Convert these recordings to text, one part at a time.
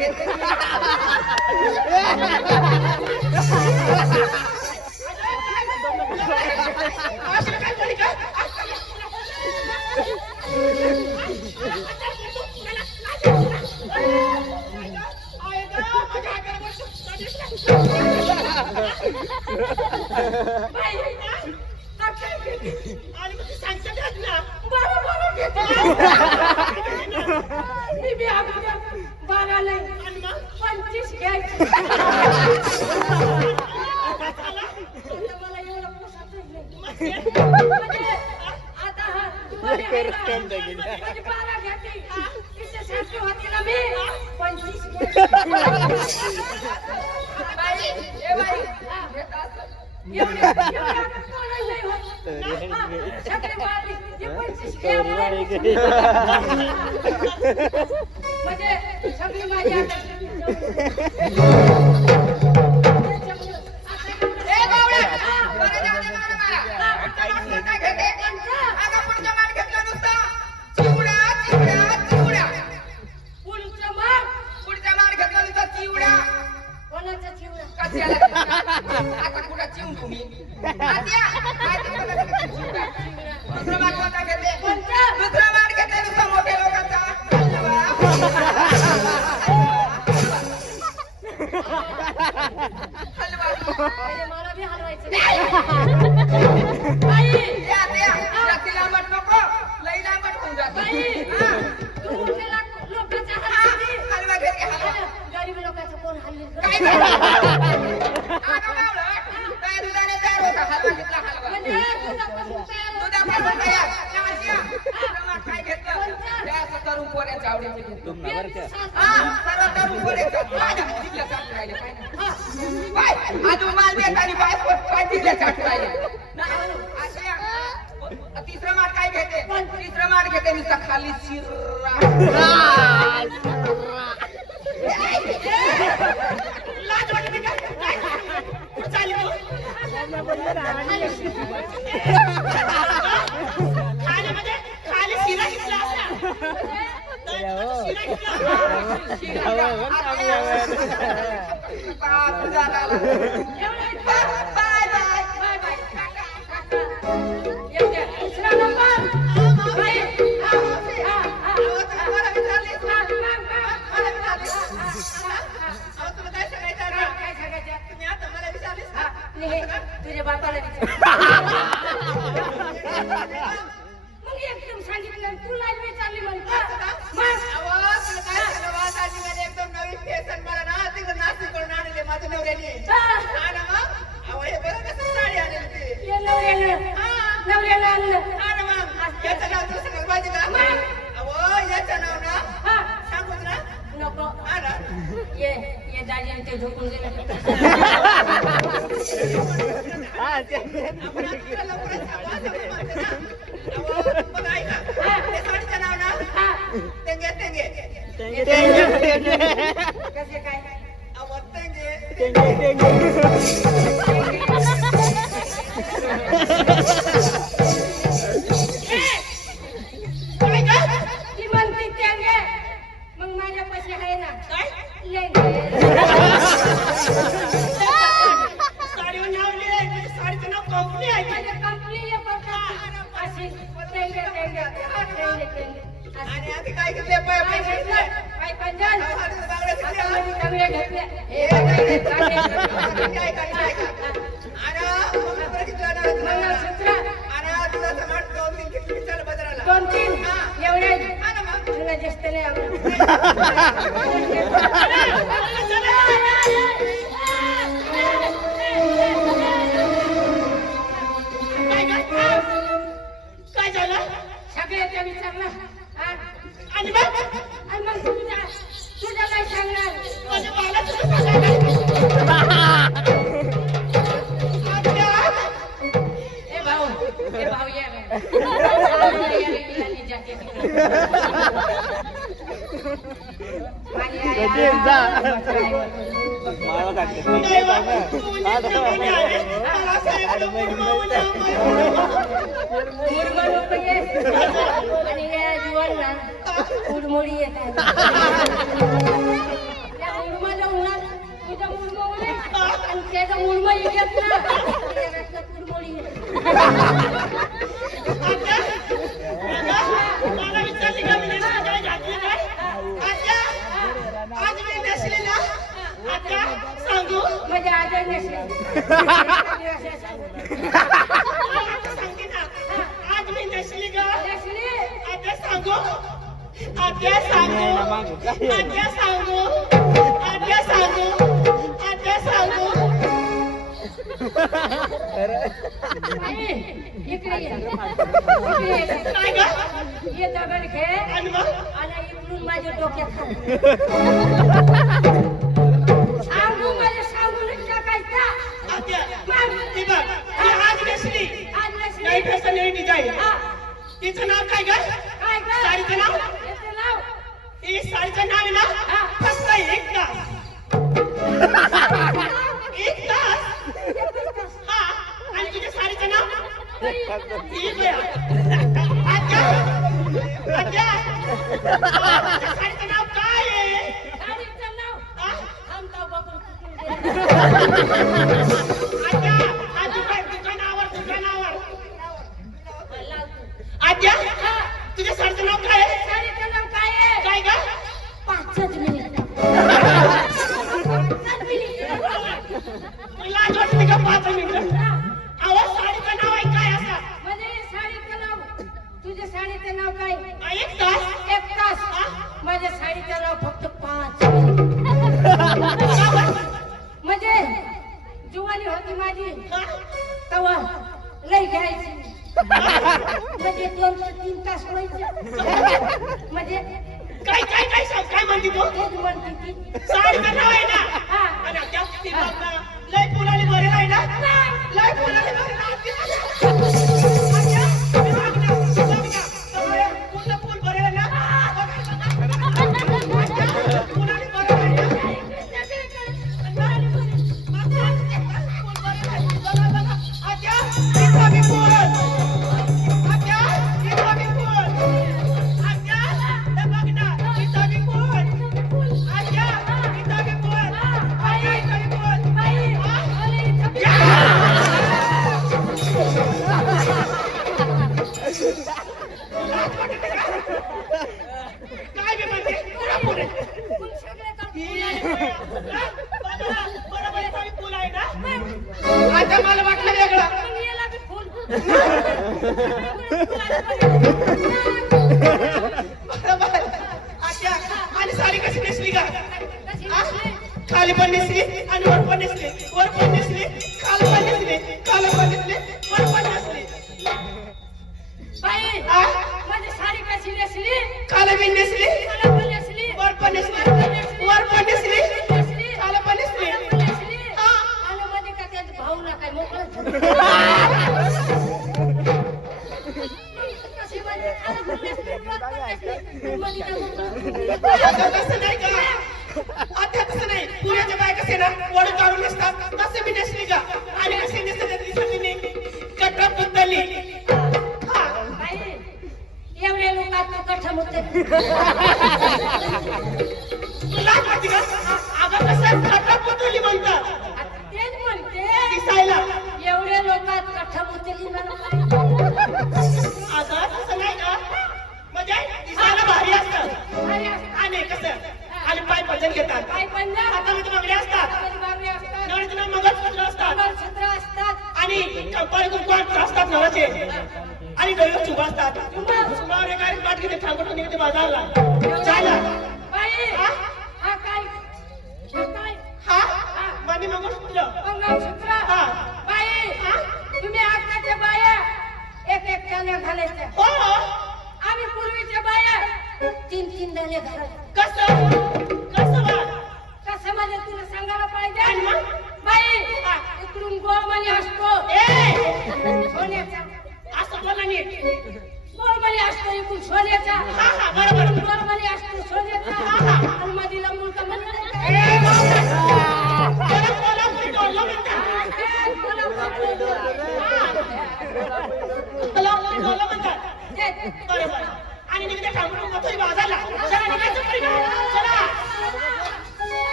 घेते मी बी अगोदर 12 नाही आणि मग 25 घ्यायची. मला एवढं पोसायचं नाही. म्हणजे आता हा तुम्हाला म्हणजे 12 घेते. तिच्या सासू होती ना मी 25 घ्यायची. बाई ए बाई एवढे नाही होत. सगळे बाई ते 25 म्हणजे सगळी माझी पुढच्या मार घेतला नुसता चिवडा. कोणाचा चिवडा? आता कुठं चिवून तुम्ही दुसरा मार कोणता घेते? दुसरा मार घेते नुसता मोठ्या लोकांचा मला बी हलवायचं जास्ती लांबट नको, लई लांबट होऊन जाते. हलवा घेते हलवा. गरीब लोकांचं कोण हल्ली दुधाने तयार होता हलवा घेतला हलवा दुधापासून तयार. काय घेतलं त्या तरुण पोऱ्याच्या आवडीचे घेतलं. सर्व तरुण पोऱ्याच्या राहिले काय अजून माल देत आणि पाय दिल्या चाटू राहिले. तिसरं माठ काय घेते? तिसरं माठ घेते नुसता खाली चिर्रा. लाज वाटते काय? चालेल खाली म्हणजे खाली शिरा घेतला तुझ्या बापाला मग एकदम सांगितलं तू लाईन चालली म्हणतो. एकदम नवीन फेशन मला ना तिकडे नाशिक करून आणले माझ्या नवऱ्याने. हे बरं कसं साडी आणली नवऱ्याला आणलं. याचं नाव तुला सांगायला पाहिजे का? याचं नाव ना सांगूच ना नको. ये दाजीने ते झोपून गेलं. साडीचं नाव ना तेंगे तेंगे कसे काय ती म्हणते तेंगे मग माझ्या पैसे आहे ना काय साडीवर नाव लिहिलंय. साडीचं नाव कंपनी आहे. माझ्या कंपनी अशी तेंगे तेंगे आणि आधी काय घेतले? पाय पंजन चांगले घेतले. दोन तीन एवढे तुला जास्त नाही काय झालं? सगळ्याच्या विचारलं आणि मग तुझ्या काय सांगणार? ए भाऊ ये आत्या सांगू म्हणजे आजही नसली सांगते ना आज मी नसली ग नसली आत्या सांगू आत्या सांगू आत्या सांगू आत्या सांगू आत्या सांगू आई, इकडे ये. इकडे ये. काय ग ये दगड घे आणि मग आणि इकडून माझ्या डोक्यात हात. सांगू मला सांगूनच टाकायचा आत्या मग ती बघ ती आज नसली आज नसली नाही फॅशन नाही डिझाईन हा, तिचं नाव काय ग काय ग? साडीचं नाव याचं नाव ही साडीचं नाव आहे ना हा. फक्त एक तास एक तास हा आणि तुझ्या साडीचं नाव ही बया. आत्या आत्या तुझ्या साडीचं नाव काय आहे साडीचं नाव हा? आमचा बकरू कुठून आत्या हा दुकानावर लाव तू. आत्या हा, तुझ्या साडीचं नाव काय आहे साडीचं नाव काय आहे? काय ग 5 मिनिट. 5 मिनिट. लाज वाटते का 5 मिनिटं आवाज साडीचं नाव आहे काय असा म्हणजे साडीचं नाव तुझ्या साडीचं नाव काय? एक तास 1 तास. माझ्या साडीचं नाव फक्त 5 म्हणजे जुवानी होती माझी तवा लई घ्यायची म्हणजे 2 ते 3 तास व्हायचे म्हणजे काय काय काय सांग काय म्हणते तू तेच म्हणते ती. साडीचं नाव आहे ना हा. आणि त्या ती बघ ना, लय फुलाली बरे आहे ना लय फुलाली बरे ना आत्या, ती बघ ना, सगळे पूर्ण फुल भरेल आहे ना आत्या, फुलाली बरे आहे ना आत्या, इथं मी फुल. आत्या, इथं मी फुल. आत्या, हे बघ ना, इथं मी फुल. आत्या, इथं मी फुल. आत्या, इथं मी फुल. बाई, हा? मला इथं बी- लाज वाटते का? काय बी म्हणते? पुढं पुढे. फुल सगळे काम ही, फुल आहे. हा? बरोबर आहे, इथं मी फुल आहे ना? आता मला वाटलं वेगळं. पण याला बी फुल. बरोबर. अच्छा, आणि साडी कशी नेसली का कशी हा? दिसली? खाली पण नेसली आणि वर पण नेसली वर पण नेसली खाली पण नेसली खाली पण नेसली वर पण नेसली बाई, हा? माझी साडी कशी नेसली? खाली पण नेसली मला पण नेसली. वर पण नेसली वर पण नेसली खाली पण नेसली हा. आणि मध्ये का त्याचा भाऊ ना काय मोकळं कशी म्हणजे खाली पण नेसली, वर पण नेसली. मध्ये काय मोकळं? आता तसं नाही का आता तसं नाही पुण्याच्या बाय कसे ना वडू काढून नेसतात तसे मी नेसली का आणि कसे नेसतात दिसत नाही कटरा पुतली हा. बाई, एवढ्या लोकात तू कठम होते. तुला माहिती का अगं कसं कटरा पुतली म्हणतात तेच म्हणते दिसायला एवढ्या लोकात कठम होते अगं तसं नाही का म्हणजे दिसायला भारी असतं आणि कसं आणि पाय पजन घेतात काय पंजा हातामध्ये बांगड्या असतात बांगडे असतात, नवरीचं मंगळसूत्र असतात मंगळसूत्र असतात. आणि कंपाळी कुंकवात असतात नवराचे आणि डोळ्यावर चुबा असतात चुबावर एक आहे पाठ घेते ठाकूर निघते बाजारला चायला बाई, हा? हा काय? हा काय? हा माने मंगळसूत्र मंगळसूत्र. हा. बाई, हा? तुम्ही आताच्या बाया एक दाणे घालायचे. हो आम्ही पूर्वीच्या बाया 3 दाणे घालायचे. कसं कसं बा कसं म्हणजे तुला सांगायला आणि पाहिजे मग? बाई, इकडून गोळमणी असतो ए सोन्याचा, असं बोला नीट गोळमणी असतो इकडून सोन्याचा, हा हा बरोबर गोळमणी असतो सोन्याचा हा. आणि मध्ये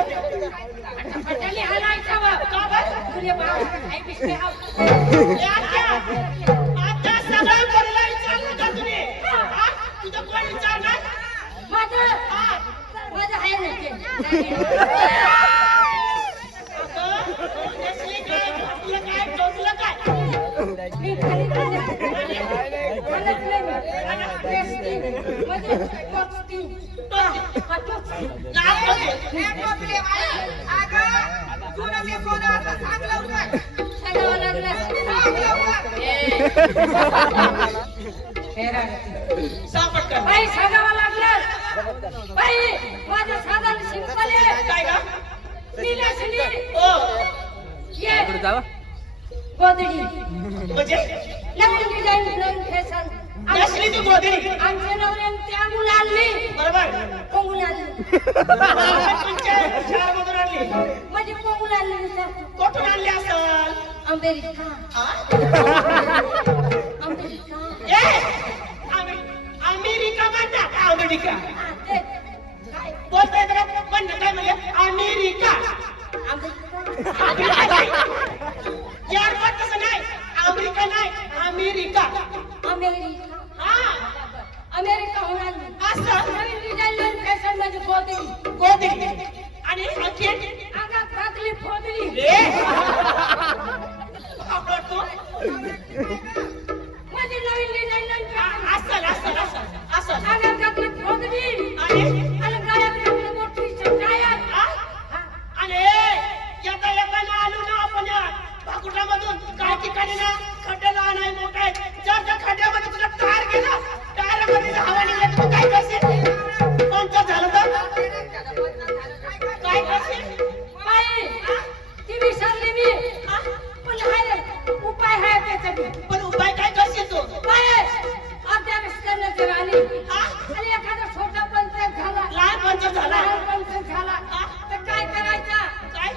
पटापटाने हालायचं बा. का बरं? तुझे बाबा काही बिस्के हाव. ए, आत्या, आता सगळं पोरीला विचारलं का तुम्ही? हा? तुझं कोण विचारणार? माझं हा. माझं आहे ना ते. अगं, कसली काय? घातलं काय? टोचलं काय? मी खाली खाल्लं. खाल्लंच नाही मी. टेस्टी. म्हणजे टोचती. हा, टोचती. नाक टोचलं. सांगावं लागलं. सापट कर. बाई सांगावं लागलं. बाई माझं साधन सिंपल आहे. काय का? नीलश्री. ओ, ये. गोदडी. म्हणजे नवीन डिझाईन नवीन फॅशन. नसली ती गोधडी. आमच्या नवऱ्याने त्या मुलं आणली. बरोबर. कोंगून आणली. तुमच्या शहरामधून आणली. म्हणजे कोंगून आणली विचार. कुठून आणली असेल? अमेरिका. हा? अमेरिका. ए, अमेरिका म्हणता का अमेरिका? हा, ते काय? बोलताय तर म्हणणं काय म्हणजे अमेरिका. अमेरिका. यार पण तसं नाही. अमेरिका नाही, अमेरिका. अमेरिका. हा, अमेरिकाहून आणली. असं. नवीन डिझाईन नवीन फॅशन म्हणजे गोदडी. गोधडी. आणि अखेर अंगात घातली फोदली. ए, आवडतो. म्हणजे नवीन डिझाईन नवीन फॅशन. असल असल असल असल. अंगात घातली फोदली. आणि आणि गळ्यात घातली मोठी टायर. हा? आणि येता येताना आलो ना आपण भाकुटामधून काही ठिकाणी ना खड्ड्याला नाही मोठा आहे. जर त्या खड्ड्यामध्ये तुझा टायर गेला, टायरामध्ये हवा निघाली तर तू काय करशील? पंचर झालं तर काय करशील? बाई, ती विसरली मी. पण आहे उपाय आहे त्याचा बी. पण उपाय काय करशील तू? बाई, अर्ध्या रस्त्यानं जर आली आणि एखादा छोटा पंचायत झाला, लहान पंचर झाला. लहान पंचायत झाला, तर काय करायचं? काय?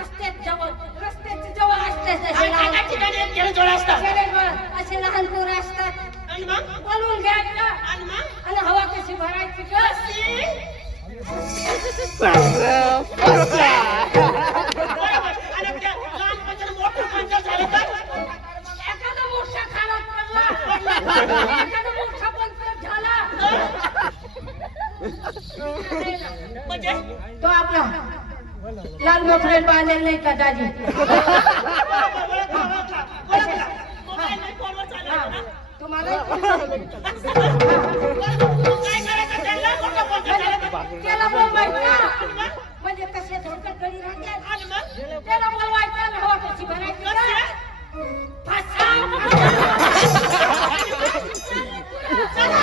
असतेच जवळ, रस्त्याच्या जवळ असतेच असे आणि लहान एका ठिकाणी एक गेलं जोड असतात. खेडेगाव, असे लहान पोरं असतात. आणि मग बोलवून घ्यायचं आणि मग आणि हवा कशी भरायची ग? बरोबर. आणि त्या लहान पंचर मोठं पंचर झालं तर एखादा मोठा खाण्यात पडला, एखादा मोठा पंचायत झाला, म्हणजे तो आपला लाल मोकळेल बांधेल नाही का दाजी? मोबाईल नाही, फोनवर चालवतो ना. तुम्हाला काय करायचं त्याला? मोठं पंचर झालं तर? त्याला बोलवायचं म्हणजे कसे धोका कडी राहतात. आणि मग त्याला बोलवायचं आणि हवा कशी भरायची ग? फासा. चला.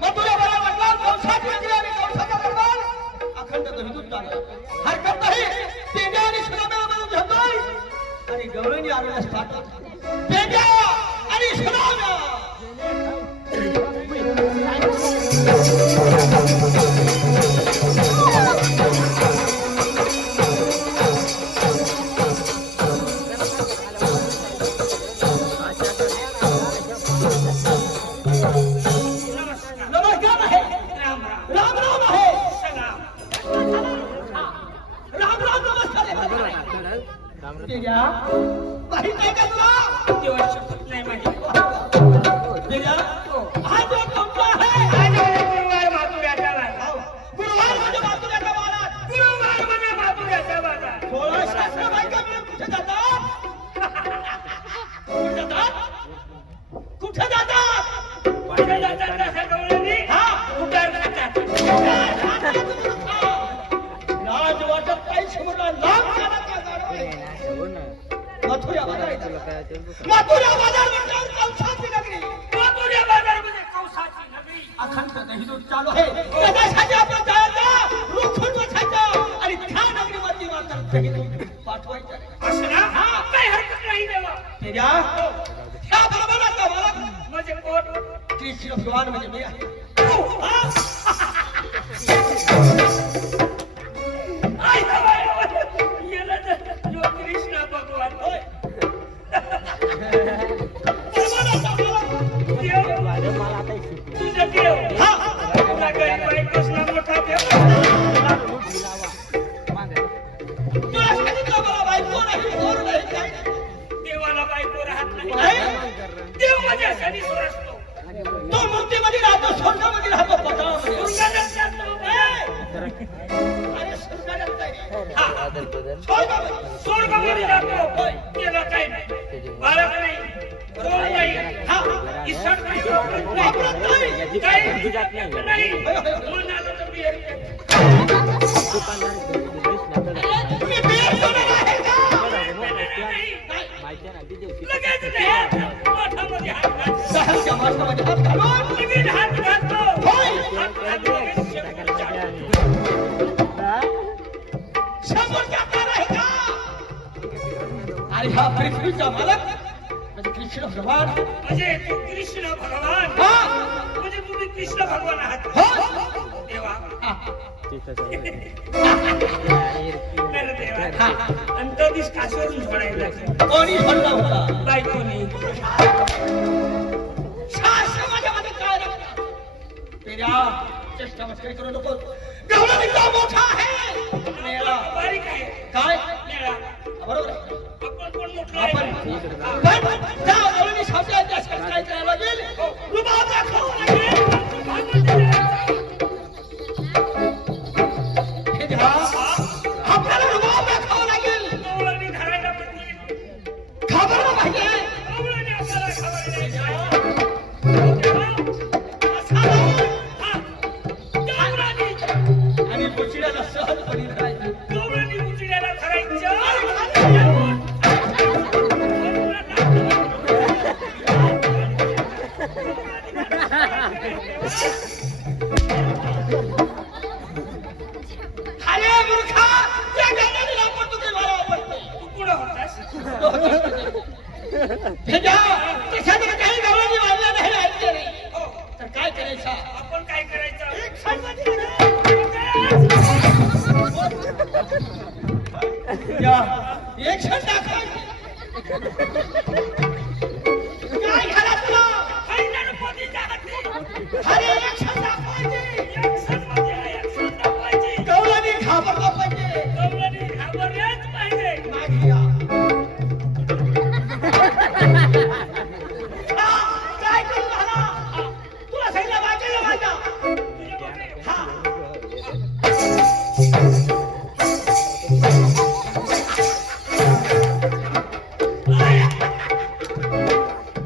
मथुरेला म्हटलं कंसाची नगरी आणि कंसाचा दरबार अखंड हिंदुस्थान हरकत नाही. पेंड्या आणि सुनाम्याला म्हणून घेतोय आणि गवळणी आलेल्या पाठवत पेंड्या आणि सुनाम्या. नमस्कार आहे. राम राम आहे. राम राम नमस्कार आहे. पेंड्या माहित नाही का तुला? तेव्हा शपथ नाही माझी. पेंड्या हा जो कंपा आहे आज गुरुवार मातुऱ्याचा बाजार. गुरुवार म्हणजे मातुऱ्याचा बाजार. गुरुवार म्हणजे मातुऱ्याचा बाजार. 16 शास्त्र बायका मिळून कुठे जातात? कुठे जातात? कुठे जातात? कुठे जातात तसं गवळणी? हा. उगार खातात. लाज वाटत काही समोरला लांब गेला का गाडवा? मथुरा बाजार आहे. मथुरा बाजार म्हटल्यावर कंसाची नगरी. मातुऱ्या बाजार म्हणजे कंसाची नगरी. अखंड दहीदूध चालू आहे. त्याच्यासाठी आपण जायचं, रोखून बसायचं आणि त्या नगरीवरती मात्र दहीदूध पाठवायचं. असं ना? काही हरकत नाही देवा. तेऱ्या ह्या बाबाला कमाला म्हणजे कोण? कृष्ण भगवान म्हणजे मी आहे. आई बाबा, गेला तर जो कृष्ण भगवान. होय. देव, तुझं देव. हा. तुला गरीब बायकोसला मोठा देव. तुला सांगितलं मला बायको नाही, पोर नाही, काही नाही. देवाला बायको राहत नाही. नाही? देव म्हणजे शनीश्वर असतो. तो मूर्तीमध्ये राहतो, स्वर्गामध्ये राहतो, पताळामध्ये. स्वर्गात जातो. अरे स्वर्गात नाही. हा. स्वर्गामध्ये. स्वर्गामध्ये जातो. त्याला काही नाही. बाळक नाही. पोर नाही. हा. इसट नाही. वापरत नाही. काही नाही. मनाला तर बियर पेट. तुम्ही बियर सोडणार आहे का? लगेच नाही. माठामध्ये हात घाल. दहाच्या मार्गामध्ये हात घालून लगेच हात घालतो. होय. हात लगेच शेपूट चाटतो. समोर जाणार आहे का? आणि हा पृथ्वीचा मालक म्हणजे कृष्ण भगवान. म्हणजे तू कृष्ण भगवान. हा. म्हणजे तुम्ही कृष्ण भगवान आहात. हो. देवा. हा. नर देवा. आणि तो दिस कासवरून सोडायला लागला. कोणी म्हणला होता? बायकोनी. शास्त्रामध्ये मध्ये काय लागतं? पेऱ्या चेष्टा मस्करी करू नको. गवळण इतका मोठा आहे. मेळा. बारीक आहे. काय? मेळा. बरोबर आहे. आपण कोण मोठं आपण आहे? पण त्या गवळणी शास्त्राच्या काय करायला लागेल? रुबाब दाखवावा लागेल. पेऱ्या, आपल्याला रुबाब दाखवावा लागेल. गवळणी धरायला पाहिजे. घाबरलं पाहिजे. गवळणी आपल्याला खावायला द्यायची. असा नाही. हा. गवळणी. आणि बुचिड्याला सहजपणे धरायचं. गवळणी उचल्याला धरायचं. अरे मूर्खा, त्या गवळणीला पण तुझे मारावं पडते. तू कुठं होतास? हे घ्या, त्याच्यात काही गवळणी वाढल्या नाही ऐकते नाही. हो. तर काय करायचं? आपण काय करायचं? या, एक क्षण दाखवायची. काय घाला तुला? फायनल मोदीच्या हाती. अरे एक क्षण दाखवायची. ऍक्शनमध्ये ऍक्शन दाखवायची. गवळणी घाबरला पाहिजे. गवळणी घाबरल्याच पाहिजे. मागे या. हा, काय करू घाला? तुला सांगितलं मागे या माझ्या. तुझ्या मागे. हा.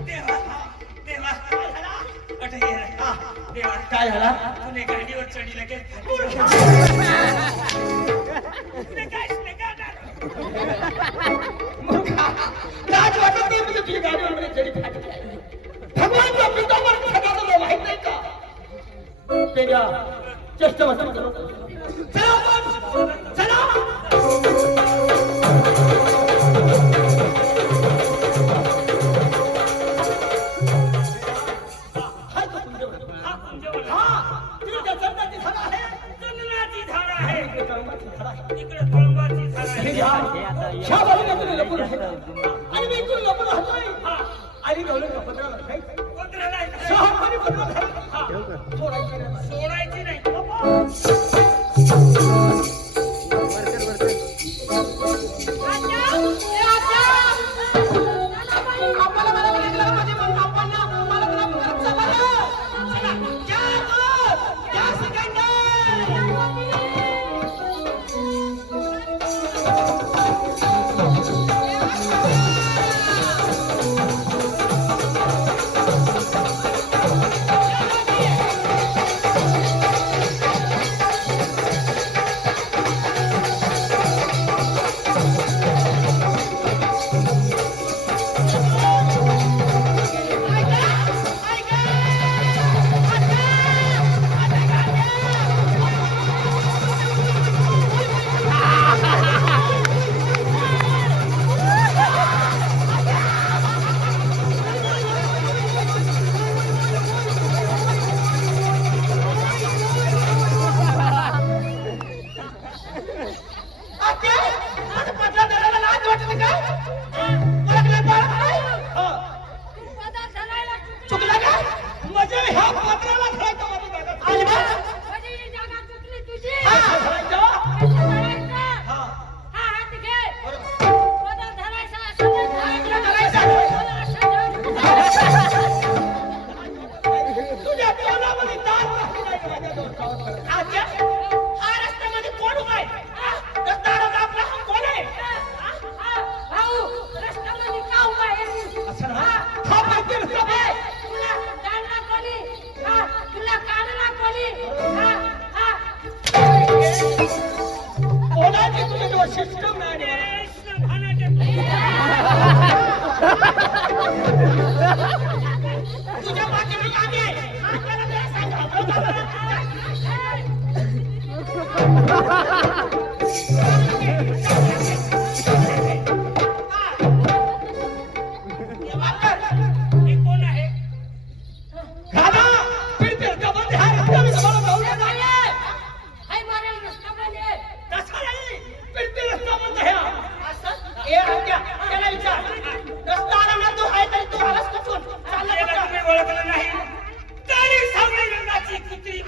देवा, देवा. अटे ये. देवा. काय झाला? तुने गाडीवर चढी लगेच. तुने काय स्नेगादार. मूर्खा, लाज वाटत नाही म्हणजे तुझी गाडीवर मध्ये जरी फाटली. भगवानचा पितांबर खजाना तुला माहित नाही का? पेंड्या चेष्टा मस्ती करू चला आपण चला आणि गवळण पत्राला सोडायची नाही चुकला का म्हणजे ह्या पत्राला खेळतो आणि माझी ही जागा चुकली तुझी. हा कसं करायचं? हा हा हात घे. बरोबर बदल धरायचा, असं धरायचं. धरायचा. मला असं धरायचं. तुझ्या तोंडामध्ये दात नाही माझ्या डोक्यावर. आज्या, हा रस्त्यामध्ये कोण उभाय? रस्ता अडवला आपला हा कोण आहे? भाऊ, रस्त्यामध्ये का उभा आहे? असं ना हा माहिती नसतं बे. तुला जाणला कोणी? तुला काढला कोणी? कोणाची तुझ्याजवळ सिस्टम नाही आणि तुझ्या पाठीमागे आम्ही आहे. आपल्याला जरा सांगा. हे कोण आहे दादा फिरते रस्त्यामध्ये हा रस्त्याने तुम्हाला जाऊ नका. हाय मारेल रस्त्यामध्ये. तसा नाही फिरते रस्त्यामध्ये ह्या असं? ए आज्या, त्याला विचार. रस्ता आला ना तू आहे तरी तू आलास कुठून? चालला याला कुठं? तुम्ही ओळखलं नाही तरी सावळी रंगाची कुत्री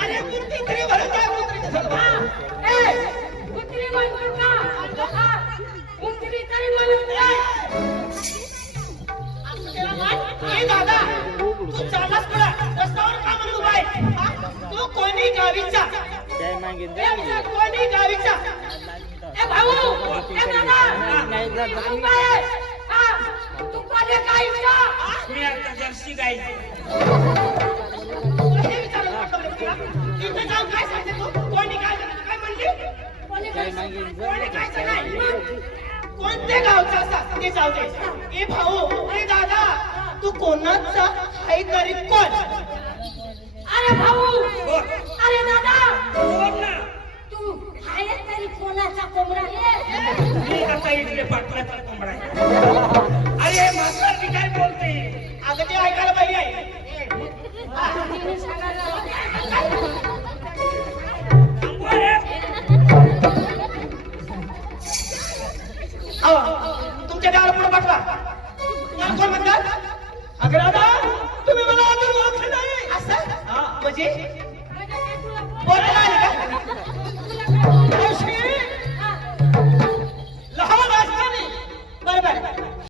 अरे कुठे तरी भरत आहे कुठे दिसत बा. कुत्री म्हणतो का? कुत्री तरी म्हणत ए दादा, तू चाललास कुठं? रस्त्यावर का म्हणून उभा आहे? हा? तू कोणी गावीचा? ए, कोणी गावीचा? ए भाऊ, ए दादा, तू काय आहे? तू कोणी गायचा? मी आता जर्सी गाई तुला हे विचारायला पाठवलं तुला? इथे जाऊन काय सांगते तू? कोणी काय काय म्हणली? कोणी गायचं? कोणी गायचं नाही. कोणत्या गावचा असा ते जाऊ दे. ए भाऊ, ए दादा, तू कोणाचा आहे तरी कोण? अरे भाऊ, बोल अरे दादा, बोल ना तू आहे तरी कोणाचा कोंबडा आहे? मी आता इथले पाटलाचा कोंबडा आहे अरे म्हातारी काय बोलते अगं ते ऐकायला पाहिजे आहे. तिने सांगायला तुमच्या गावाला पुढे पाठवा. तुम्हाला कोण म्हणतात? अगं दादा तुम्ही मला अजून ओळखलं नाही. असं? हा म्हणजे म्हणजे काय तुला बोलायला आली